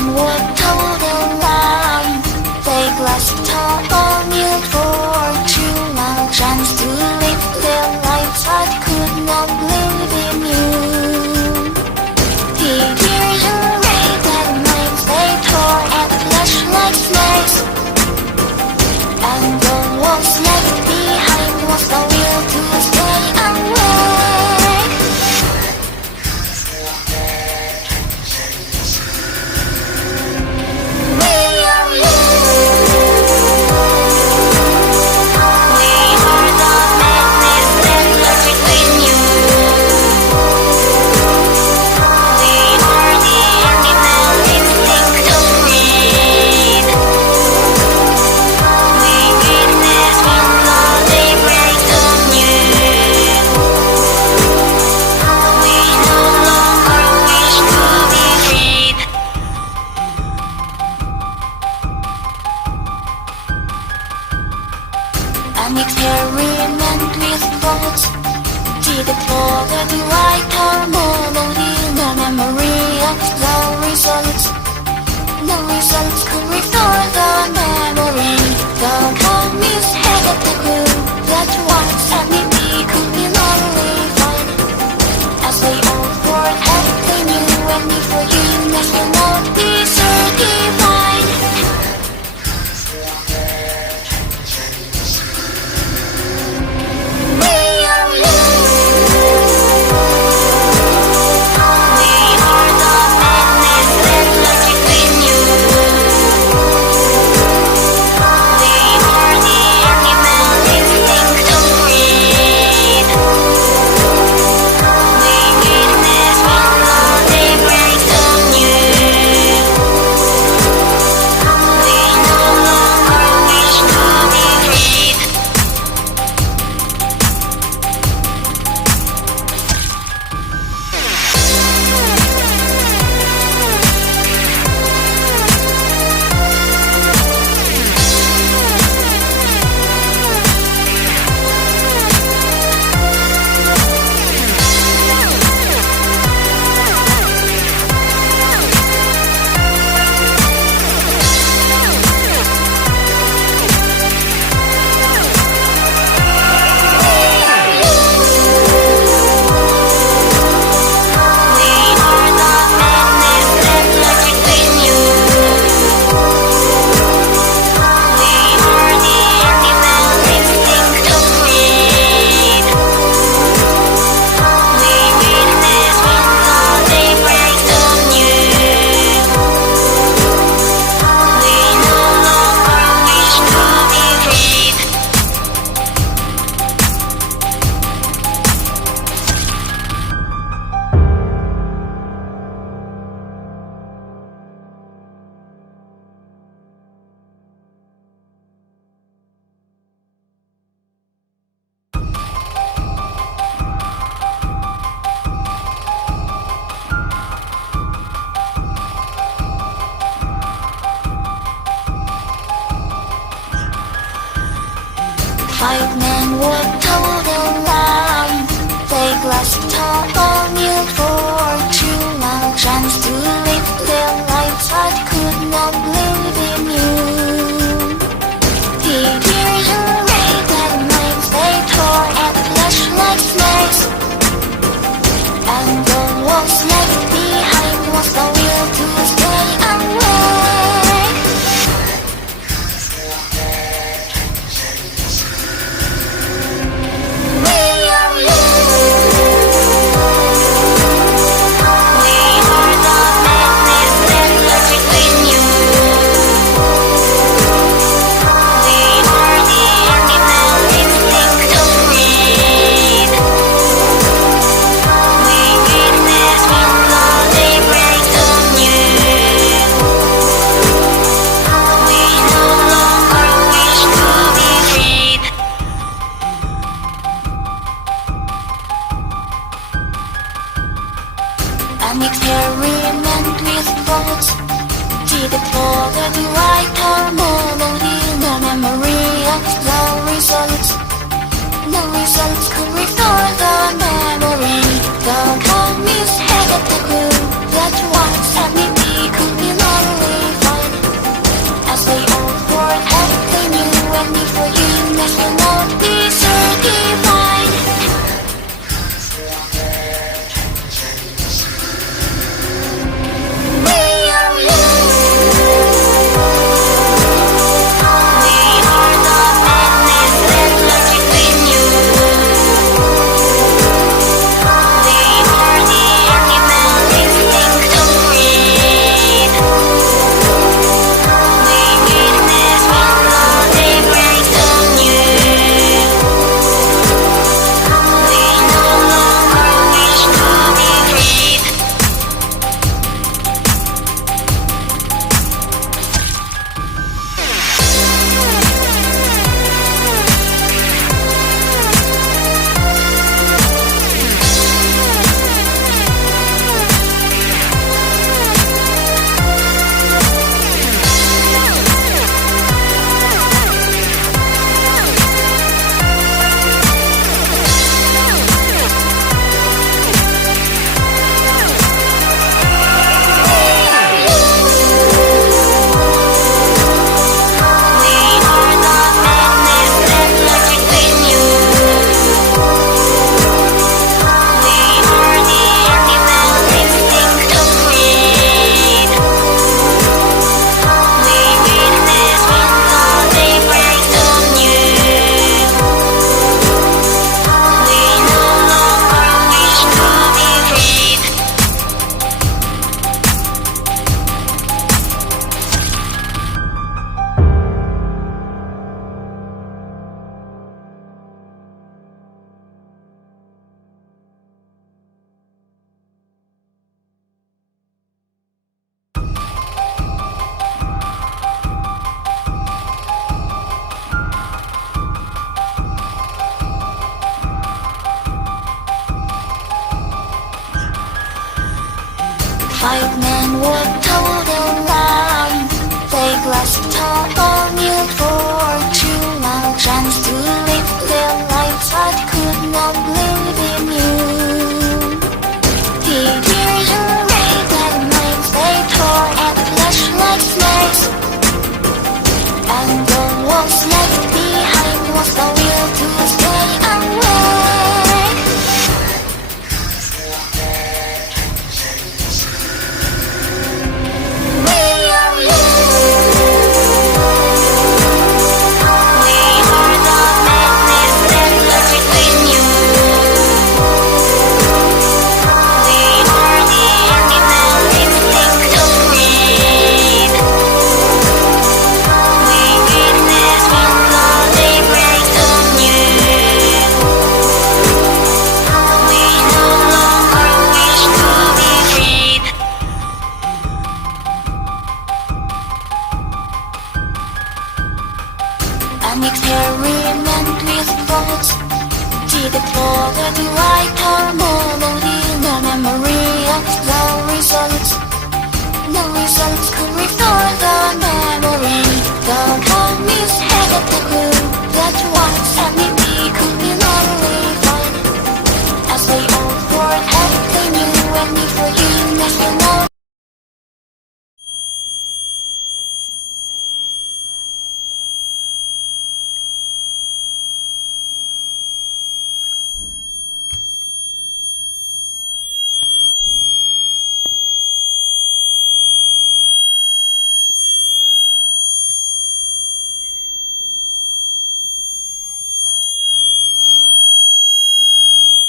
men would toe the line. They grasped upon you for true love, chance to live their lives but could not live in you. The tears raged at night, they tore at flesh like snakes, and all was left behind was the will to stay awake. We are you. We are the madness that lies within you. We are the animal instinct of greed. We witness when the day breaks on you. We no longer wish to be freed. An experiment with thoughts, did it bother to write harmony in the memory of the results? The results could restore the memory. The commies had the clue that once enemy could be nullified. As they all forehead, they knew when the forgiveness will not be certified. We are you. We are the madness that lies within you. We are the animal instinct of greed. We witness when the day breaks on you. We no longer wish to be freed. We are the madness that lies within you. We are the animal instinct of greed. We witness when the day breaks on you. We no longer wish to be freed. Five men would toe the line. They grasped upon you for true love, chance to live their lives but could not live in you. The tears raged at night, they tore at flesh like snakes, and all was left behind was the will to stay awake. We are you. We are the madness that lies within you. We are the animal instinct of greed. We witness when the day breaks on you. We no longer wish to be freed. An experiment with thoughts, did it bother to write harmony in the memory of the results? The results could restore the memory. The commies had the clue that once enemy could be nullified. men were total lie. They glassed all new for true love, chance to live their lives but could not live in you. The tears are red that minds they tore at flesh like snakes, and the walls left behind was the will to stay awake. We are you. We are the madness that lies within you. We are the animal instinct of greed. We witness when the day breaks on you. We no longer wish to be freed. An experiment with thoughts. Did it bother to write harmony in the memory of the results? The results could